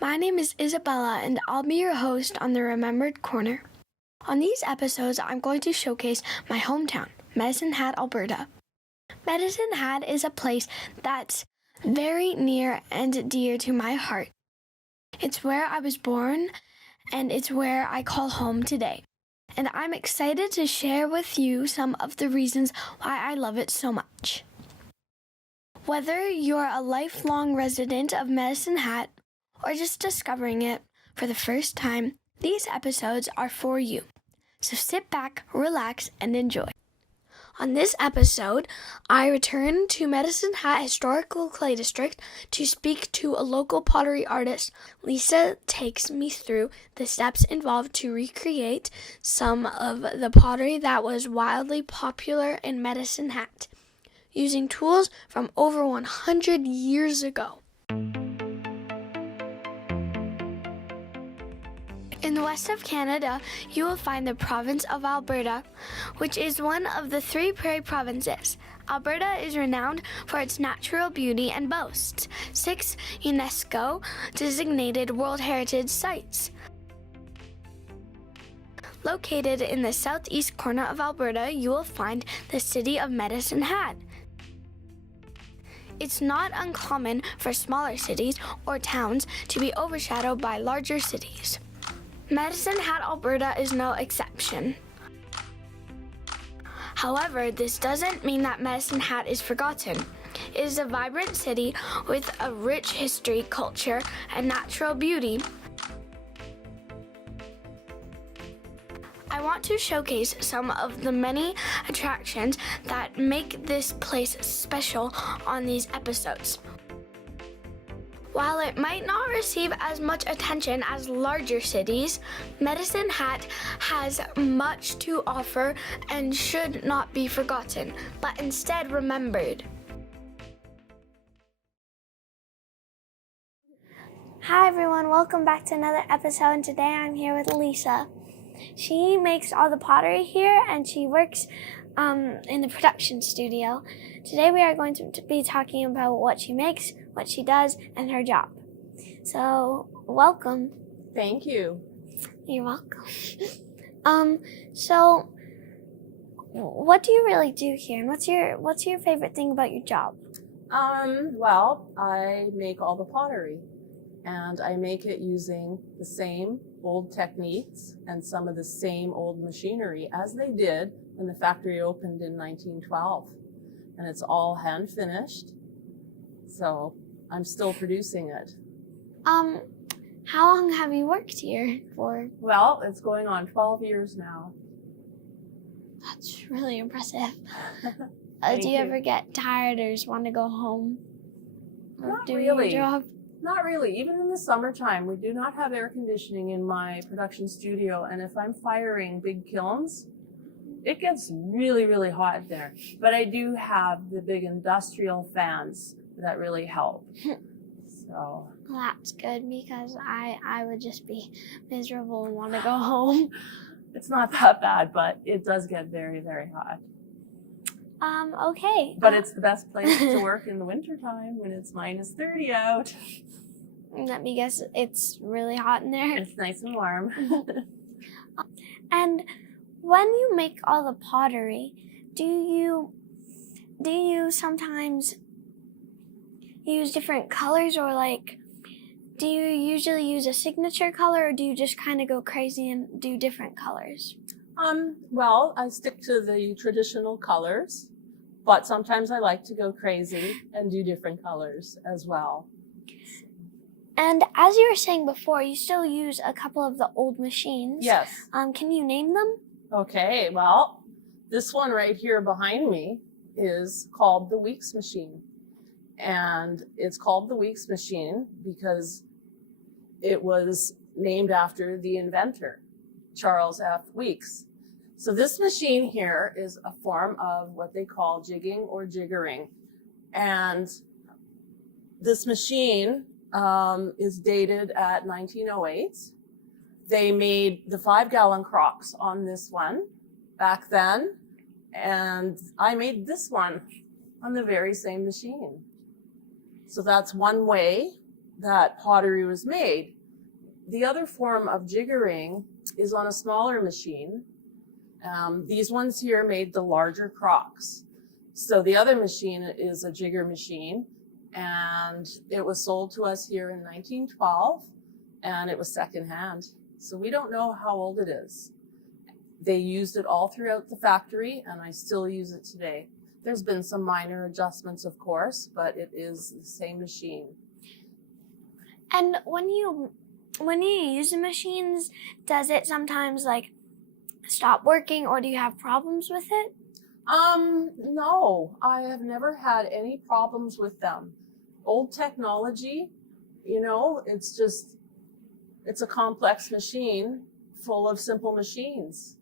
My name is Isabella, and I'll be your host on the Remembered Corner. On these episodes, I'm going to showcase my hometown, Medicine Hat, Alberta. Medicine Hat is a place that's very near and dear to my heart. It's where I was born, and it's where I call home today. And I'm excited to share with you some of the reasons why I love it so much. Whether you're a lifelong resident of Medicine Hat or just discovering it for the first time, these episodes are for you. So sit back, relax, and enjoy. On this episode, I return to Medicine Hat Historical Clay District to speak to a local pottery artist. Lisa takes me through the steps involved to recreate some of the pottery that was wildly popular in Medicine Hat, using tools from over 100 years ago. In the west of Canada, you will find the province of Alberta, which is one of the three prairie provinces. Alberta is renowned for its natural beauty and boasts 6 UNESCO-designated World Heritage Sites. Located in the southeast corner of Alberta, you will find the city of Medicine Hat. It's not uncommon for smaller cities or towns to be overshadowed by larger cities. Medicine Hat, Alberta is no exception. However, this doesn't mean that Medicine Hat is forgotten. It is a vibrant city with a rich history, culture, and natural beauty. I want to showcase some of the many attractions that make this place special on these episodes. While it might not receive as much attention as larger cities, Medicine Hat has much to offer and should not be forgotten, but instead remembered. Hi everyone, welcome back to another episode, and today I'm here with Lisa. She makes all the pottery here and she works in the production studio. Today we are going to be talking about what she makes, what she does, and her job. So, welcome. Thank you. You're welcome. So what do you really do here, and what's your favorite thing about your job? Well, I make all the pottery, and I make it using the same old techniques and some of the same old machinery as they did when the factory opened in 1912. And it's all hand finished, so I'm still producing it. How long have you worked here for? Well, it's going on 12 years now. That's really impressive. Thank do you ever get tired or just want to go home? Or Not do really. your job? Not really. Even in the summertime, we do not have air conditioning in my production studio, and if I'm firing big kilns, it gets really, really hot there. But I do have the big industrial fans that really help. So Well, that's good, because I would just be miserable and want to go home. it's not that bad, but it does get very, very hot. Okay. But it's the best place to work in the wintertime when it's minus 30 out. Let me guess, it's really hot in there. It's nice and warm. And when you make all the pottery, do you sometimes use different colors, or do you usually use a signature color, or do you just kind of go crazy and do different colors? Well, I stick to the traditional colors, but sometimes I like to go crazy and do different colors as well. And as you were saying before, you still use a couple of the old machines. Yes. Can you name them? Okay, well, this one right here behind me is called the Weeks machine. And it's called the Weeks machine because it was named after the inventor, Charles F. Weeks. So this machine here is a form of what they call jigging or jiggering. And this machine is dated at 1908. They made the 5-gallon crocks on this one back then, and I made this one on the very same machine. So that's one way that pottery was made. The other form of jiggering is on a smaller machine. These ones here made the larger crocks. So the other machine is a jigger machine, and it was sold to us here in 1912, and it was secondhand. So we don't know how old it is. They used it all throughout the factory, and I still use it today. There's been some minor adjustments, of course, but it is the same machine. And when you use the machines, does it sometimes like stop working, or do you have problems with it? No, I have never had any problems with them. Old technology, it's a complex machine full of simple machines,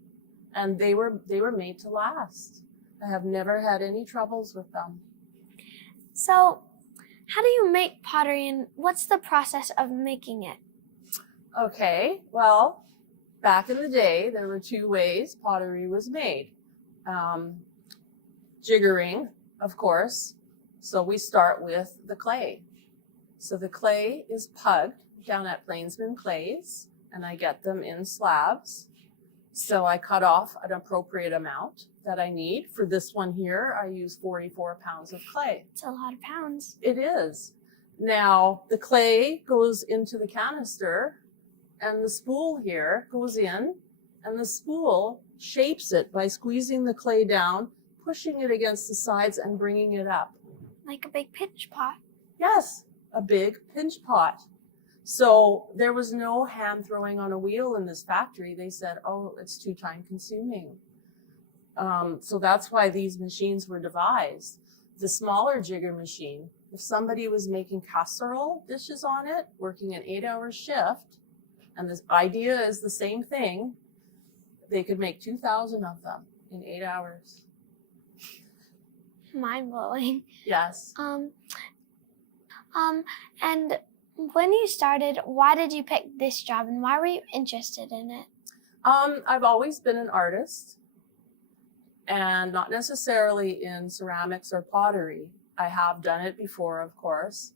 and they were made to last. I have never had any troubles with them. So, how do you make pottery, and what's the process of making it? Okay, well, back in the day, there were two ways pottery was made. Jiggering, of course. So we start with the clay. So the clay is pugged down at Plainsman Clays, and I get them in slabs. So I cut off an appropriate amount that I need. For this one here, I use 44 pounds of clay. It's a lot of pounds. It is. Now, the clay goes into the canister, and the spool here goes in, and the spool shapes it by squeezing the clay down, pushing it against the sides, and bringing it up. Like a big pinch pot. Yes, a big pinch pot. So there was no hand throwing on a wheel in this factory. They said, oh, it's too time consuming. So that's why these machines were devised. The smaller jigger machine, if somebody was making casserole dishes on it, working an 8-hour shift, and this idea is the same thing, they could make 2,000 of them in 8 hours. Mind-blowing. Yes. And when you started, why did you pick this job, and why were you interested in it? I've always been an artist, and not necessarily in ceramics or pottery. I have done it before, of course.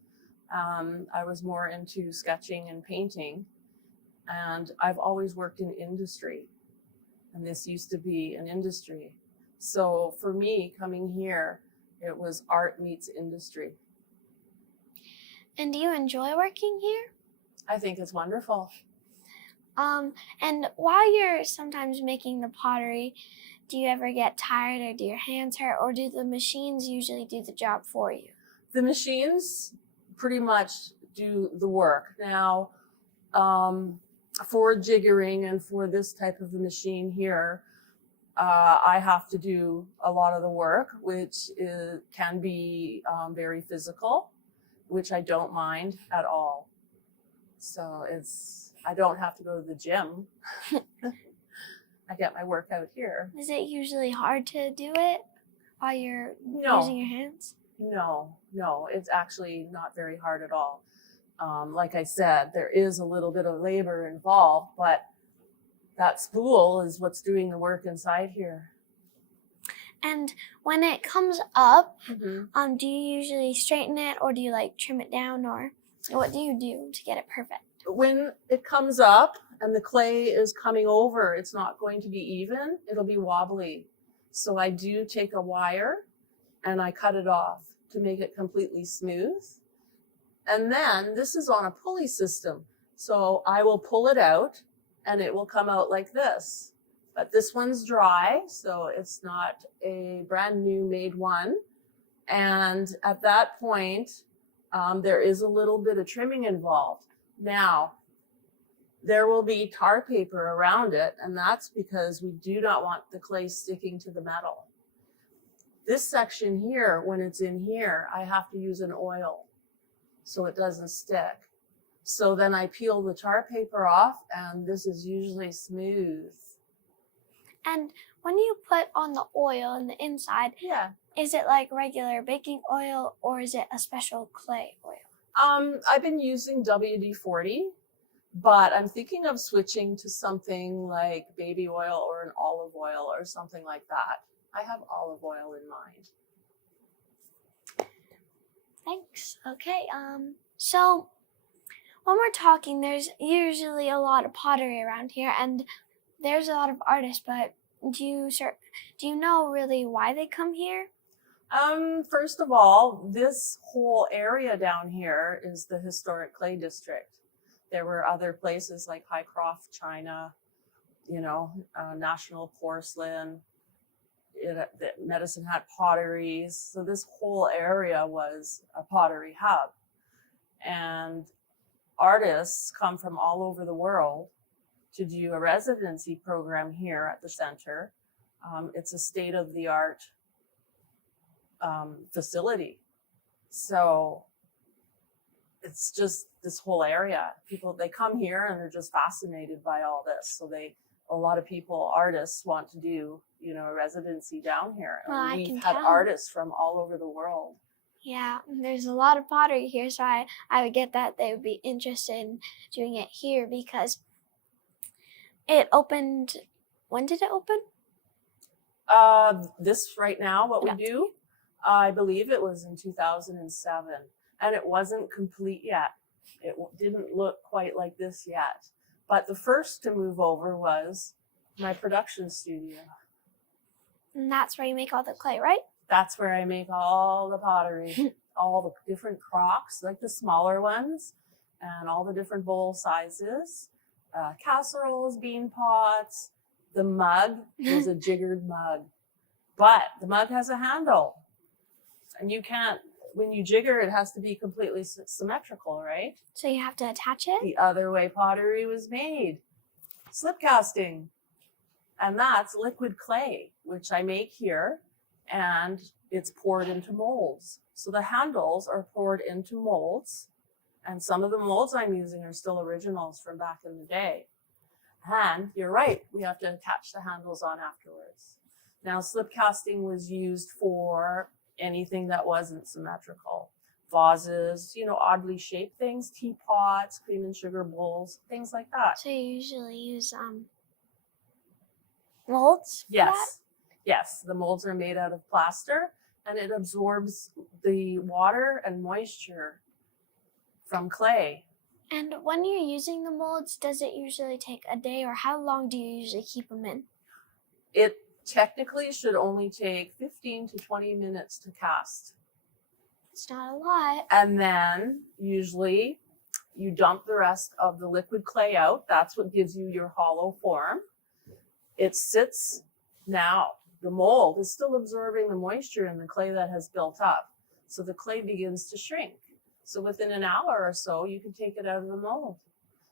I was more into sketching and painting, and I've always worked in industry, and this used to be an industry. So for me, coming here, it was art meets industry. And do you enjoy working here? I think it's wonderful. And while you're sometimes making the pottery, do you ever get tired, or do your hands hurt, or do the machines usually do the job for you? The machines pretty much do the work. Now, for jiggering and for this type of a machine here, I have to do a lot of the work, which can be very physical, which I don't mind at all. So I don't have to go to the gym. I get my workout here. Is it usually hard to do it while you're using your hands? No, it's actually not very hard at all. Like I said, there is a little bit of labor involved, but that spool is what's doing the work inside here. And when it comes up, Mm-hmm. do you usually straighten it, or do you like trim it down, or what do you do to get it perfect? When it comes up and the clay is coming over, it's not going to be even, it'll be wobbly. So I do take a wire and I cut it off to make it completely smooth. And then this is on a pulley system. So I will pull it out and it will come out like this. But this one's dry, so it's not a brand new made one. And at that point, there is a little bit of trimming involved. Now, there will be tar paper around it, and that's because we do not want the clay sticking to the metal. This section here, when it's in here, I have to use an oil so it doesn't stick. So then I peel the tar paper off, and this is usually smooth. And when you put on the oil in the inside, Yeah. is it like regular baking oil, or is it a special clay oil? I've been using WD-40, but I'm thinking of switching to something like baby oil or an olive oil or something like that. I have olive oil in mind. Thanks. Okay. So when we're talking, there's usually a lot of pottery around here, and there's a lot of artists, but do you know really why they come here? First of all, this whole area down here is the historic clay district. There were other places like Highcroft, China, National Porcelain, Medicine Hat Potteries. So this whole area was a pottery hub. And artists come from all over the world to do a residency program here at the center. It's a state-of-the-art facility. So it's just this whole area. People, they come here and they're just fascinated by all this. So a lot of people, artists, want to do, a residency down here. Well, We've had artists from all over the world. Yeah, there's a lot of pottery here, so I would get that they would be interested in doing it here because it opened. When did it open? This right now, what we do, I believe it was in 2007, and it wasn't complete yet. It didn't look quite like this yet. But the first to move over was my production studio. And that's where you make all the clay, right? That's where I make all the pottery, all the different crocks, like the smaller ones, and all the different bowl sizes, casseroles, bean pots. The mug is a jiggered mug, but the mug has a handle. And you can't, when you jigger, it has to be completely symmetrical, right? So you have to attach it? The other way pottery was made, slip casting. And that's liquid clay, which I make here, and it's poured into molds. So the handles are poured into molds, and some of the molds I'm using are still originals from back in the day. And you're right, we have to attach the handles on afterwards. Now, slip casting was used for anything that wasn't symmetrical. Vases, oddly shaped things, teapots, cream and sugar bowls, things like that. So you usually use molds? Yes, the molds are made out of plaster, and it absorbs the water and moisture from clay. And when you're using the molds, does it usually take a day, or how long do you usually keep them in? It technically should only take 15 to 20 minutes to cast. It's not a lot. And then usually you dump the rest of the liquid clay out. That's what gives you your hollow form. It sits now. The mold is still absorbing the moisture in the clay that has built up. So the clay begins to shrink. So within an hour or so, you can take it out of the mold.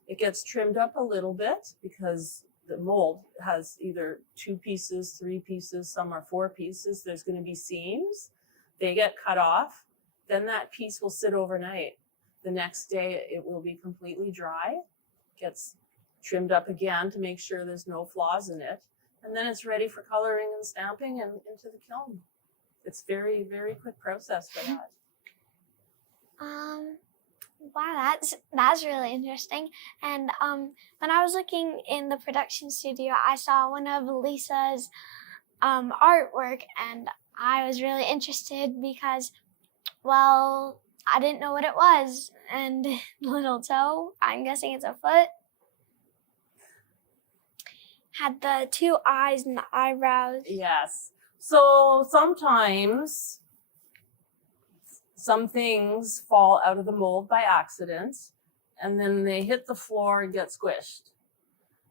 It gets trimmed up a little bit because the mold has either 2 pieces, 3 pieces, some are 4 pieces. There's going to be seams. They get cut off. Then that piece will sit overnight. The next day, it will be completely dry. Gets trimmed up again to make sure there's no flaws in it. And then it's ready for coloring and stamping and into the kiln. It's very, very quick process for that. Wow, that's really interesting. And when I was looking in the production studio, I saw one of Lisa's artwork, and I was really interested because, well, I didn't know what it was. And little toe, I'm guessing it's a foot, had the 2 eyes and the eyebrows. Yes. So sometimes some things fall out of the mold by accident, and then they hit the floor and get squished.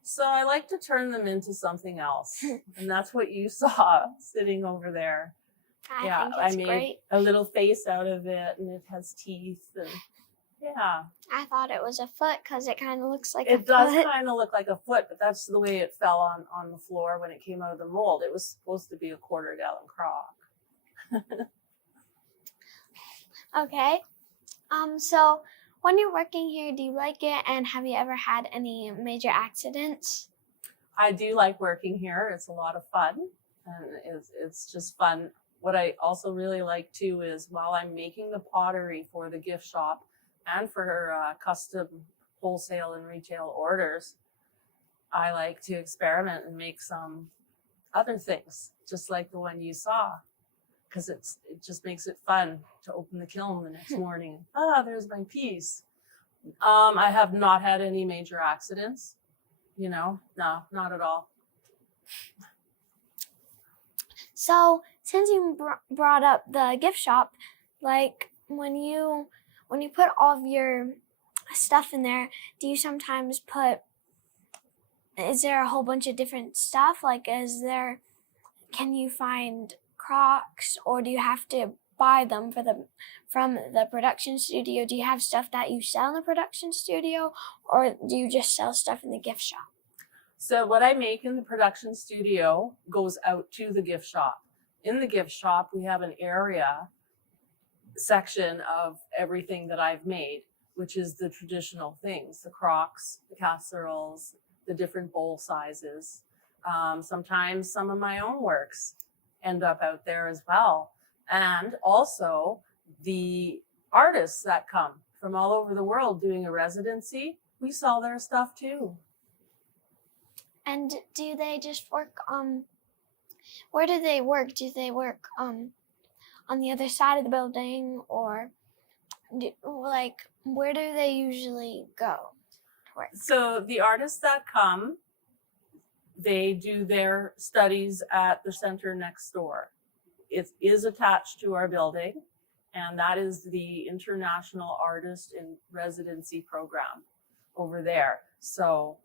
So I like to turn them into something else. And that's what you saw sitting over there. I made great. A little face out of it, and it has teeth. And yeah. I thought it was a foot because it kind of looks like a foot. It does kind of look like a foot, but that's the way it fell on the floor when it came out of the mold. It was supposed to be a 1/4-gallon crock. Okay. So when you're working here, do you like it? And have you ever had any major accidents? I do like working here. It's a lot of fun, and it's just fun. What I also really like too is while I'm making the pottery for the gift shop and for custom wholesale and retail orders, I like to experiment and make some other things, just like the one you saw. Because it just makes it fun to open the kiln the next morning. There's my piece. I have not had any major accidents. No, not at all. So since you brought up the gift shop, like when you put all of your stuff in there, do you sometimes is there a whole bunch of different stuff? Like can you find Crocs, or do you have to buy them from the production studio? Do you have stuff that you sell in the production studio, or do you just sell stuff in the gift shop? So what I make in the production studio goes out to the gift shop. In the gift shop, we have an area section of everything that I've made, which is the traditional things, the Crocs, the casseroles, the different bowl sizes. Sometimes some of my own works end up out there as well. And also the artists that come from all over the world doing a residency, we sell their stuff too. And do they just work where do they work? Do they work on the other side of the building, or where do they usually go to work? So the artists that come, they do their studies at the center next door. It is attached to our building, and that is the International Artist in Residency program over there. So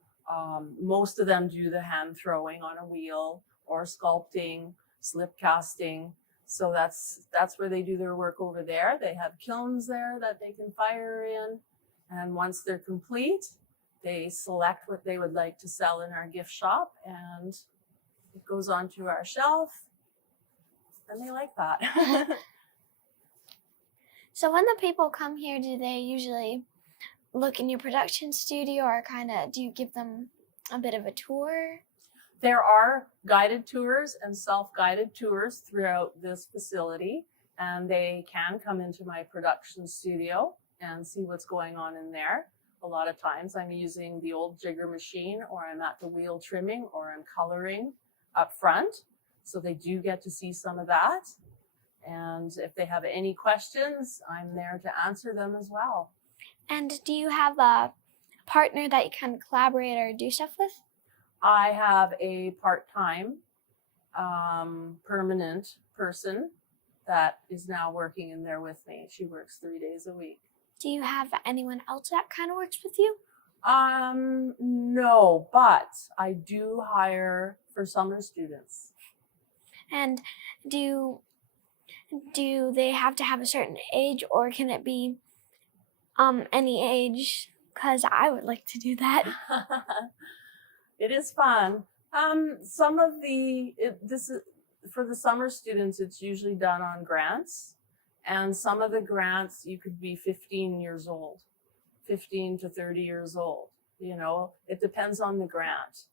most of them do the hand throwing on a wheel or sculpting, slip casting. So that's where they do their work over there. They have kilns there that they can fire in. And once they're complete, they select what they would like to sell in our gift shop, and it goes onto our shelf, and they like that. So when the people come here, do they usually look in your production studio, or do you give them a bit of a tour? There are guided tours and self-guided tours throughout this facility, and they can come into my production studio and see what's going on in there. A lot of times I'm using the old jigger machine, or I'm at the wheel trimming, or I'm coloring up front. So they do get to see some of that. And if they have any questions, I'm there to answer them as well. And do you have a partner that you kind of collaborate or do stuff with? I have a part-time permanent person that is now working in there with me. She works 3 days a week. Do you have anyone else that kind of works with you? No, but I do hire for summer students. And do they have to have a certain age, or can it be any age? Because I would like to do that. It is fun. Some of this is for the summer students. It's usually done on grants, and some of the grants you could be 15 years old, 15 to 30 years old. It depends on the grant,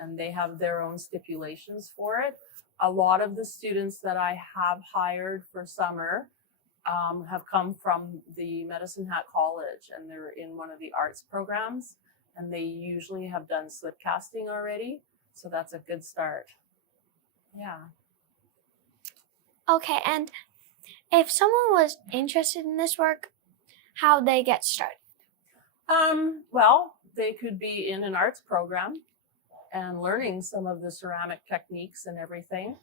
and they have their own stipulations for it. A lot of the students that I have hired for summer have come from the Medicine Hat College, and they're in one of the arts programs, and they usually have done slip casting already. So that's a good start. Yeah. Okay, and if someone was interested in this work, how'd they get started? Well, they could be in an arts program and learning some of the ceramic techniques and everything.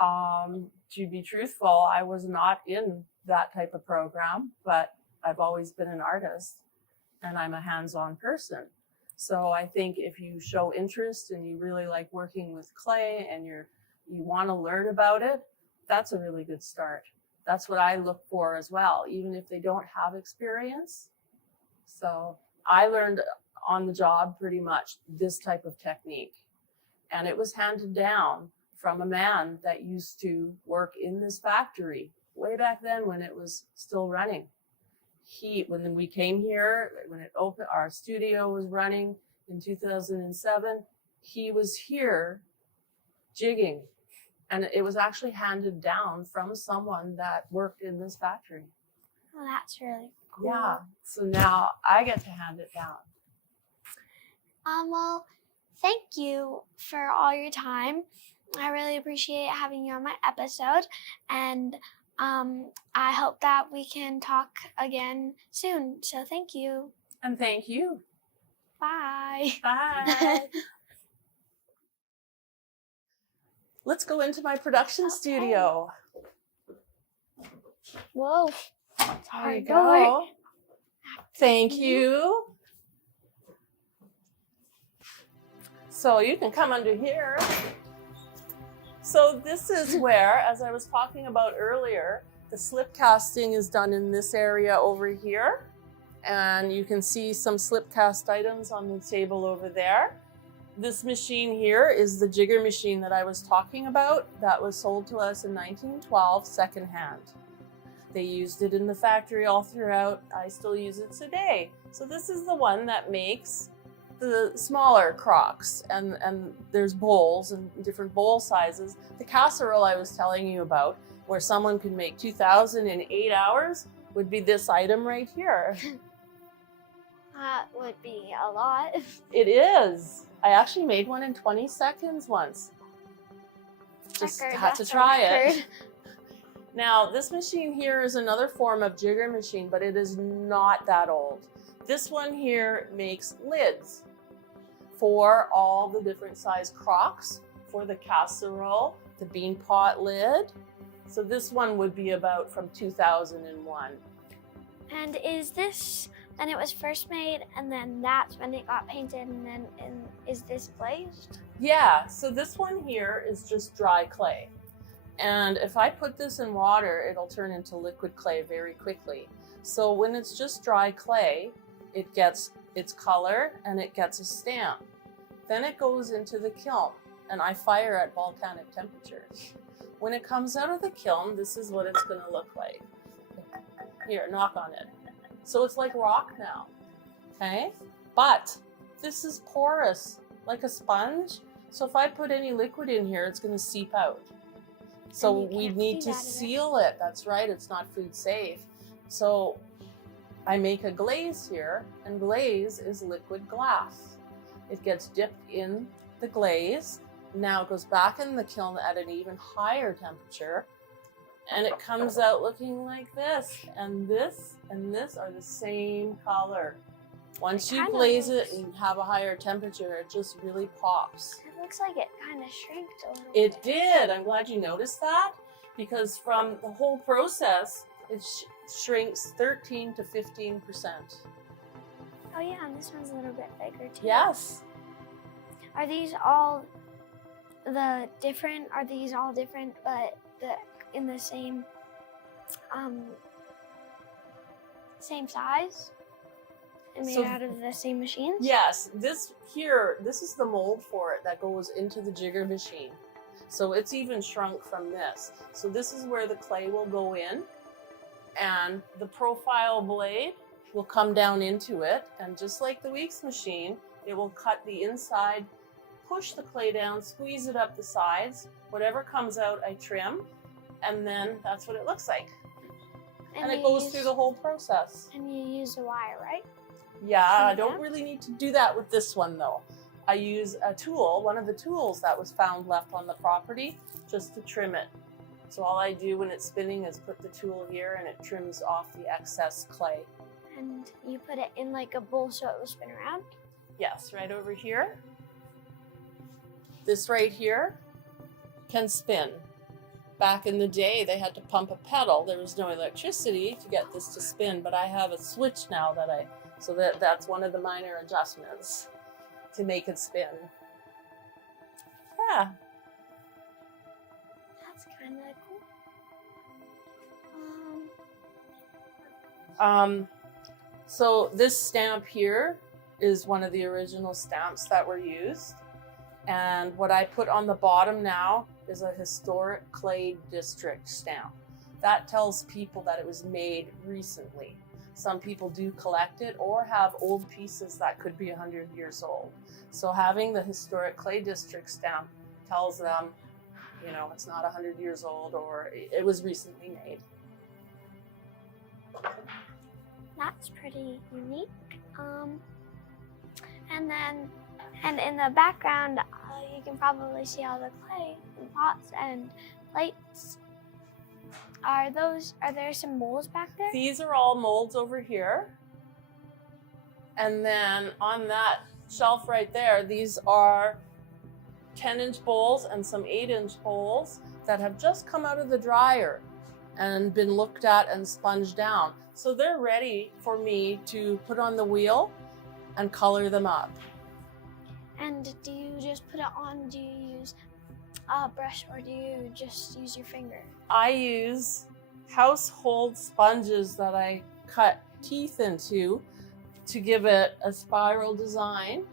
To be truthful, I was not in that type of program, but I've always been an artist, and I'm a hands-on person. So I think if you show interest and you really like working with clay and you want to learn about it, that's a really good start. That's what I look for as well, even if they don't have experience. So I learned on the job pretty much this type of technique, and it was handed down from a man that used to work in this factory way back then when it was still running. When we came here, when it opened, our studio was running in 2007, he was here jigging, and it was actually handed down from someone that worked in this factory. Well, that's really cool. Yeah, so now I get to hand it down. Well, thank you for all your time. I really appreciate having you on my episode, and I hope that we can talk again soon. So thank you. And thank you. Bye. Bye. Let's go into my production studio. Whoa. There you go. Thank you. So you can come under here. So this is where, as I was talking about earlier, the slip casting is done in this area over here. And you can see some slip cast items on the table over there. This machine here is the jigger machine that I was talking about that was sold to us in 1912 secondhand. They used it in the factory all throughout. I still use it today. So this is the one that makes the smaller crocks, and there's bowls and different bowl sizes. The casserole I was telling you about, where someone could make 2,000 in 8 hours, would be this item right here. That would be a lot. It is. I actually made one in 20 seconds once. Just had to try it. Now, this machine here is another form of jigger machine, but it is not that old. This one here makes lids for all the different size crocks, for the casserole, the bean pot lid. So this one would be about from 2001. And is this, and it was first made, and then that's when it got painted, and then is this glazed? Yeah, so this one here is just dry clay. And if I put this in water, it'll turn into liquid clay very quickly. So when it's just dry clay, it gets its color and it gets a stamp. Then it goes into the kiln, and I fire at volcanic temperatures. When it comes out of the kiln, this is what it's gonna look like. Here, knock on it. So it's like rock now, okay? But this is porous, like a sponge. So if I put any liquid in here, it's gonna seep out. So we need to seal it. That's right, it's not food safe. So I make a glaze here, and glaze is liquid glass. It gets dipped in the glaze. Now it goes back in the kiln at an even higher temperature, and it comes out looking like this. And this are the same color. Once you glaze it and have a higher temperature, it just really pops. It looks like it kind of shrinked a little bit. It did. I'm glad you noticed that, because from the whole process, it shrinks 13 to 15%. Oh yeah, and this one's a little bit bigger too. Yes. Are these all different, but in the same size? And made out of the same machines? Yes, this is the mold for it that goes into the jigger machine. So it's even shrunk from this. So this is where the clay will go in, and the profile blade will come down into it, and just like the Weeks machine, it will cut the inside, push the clay down, squeeze it up the sides. Whatever comes out, I trim, and then that's what it looks like. And it goes through the whole process. And you use a wire, right? Yeah, I don't really need to do that with this one though. I use a tool, one of the tools that was found left on the property, just to trim it. So all I do when it's spinning is put the tool here, and it trims off the excess clay. And you put it in like a bowl so it will spin around? Yes, right over here. This right here can spin. Back in the day, they had to pump a pedal. There was no electricity to get this to spin, but I have a switch now so that's one of the minor adjustments to make it spin. Yeah. That's kind of cool. So this stamp here is one of the original stamps that were used. And what I put on the bottom now is a historic clay district stamp. That tells people that it was made recently. Some people do collect it or have old pieces that could be 100 years old. So having the historic clay district stamp tells them, it's not 100 years old, or it was recently made. That's pretty unique. And in the background, you can probably see all the clay and pots and plates. Are there some molds back there? These are all molds over here. And then on that shelf right there, these are 10-inch bowls and some 8-inch bowls that have just come out of the dryer and been looked at and sponged down. So they're ready for me to put on the wheel and color them up. And do you just put it on, do you use a brush or do you just use your finger? I use household sponges that I cut teeth into to give it a spiral design.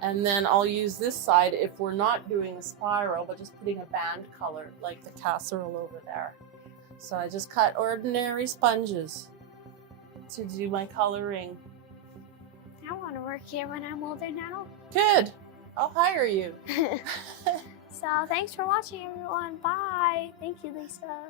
And then I'll use this side if we're not doing a spiral, but just putting a band color like the casserole over there. So I just cut ordinary sponges to do my coloring. I want to work here when I'm older now. Good, I'll hire you. So thanks for watching, everyone. Bye. Thank you, Lisa.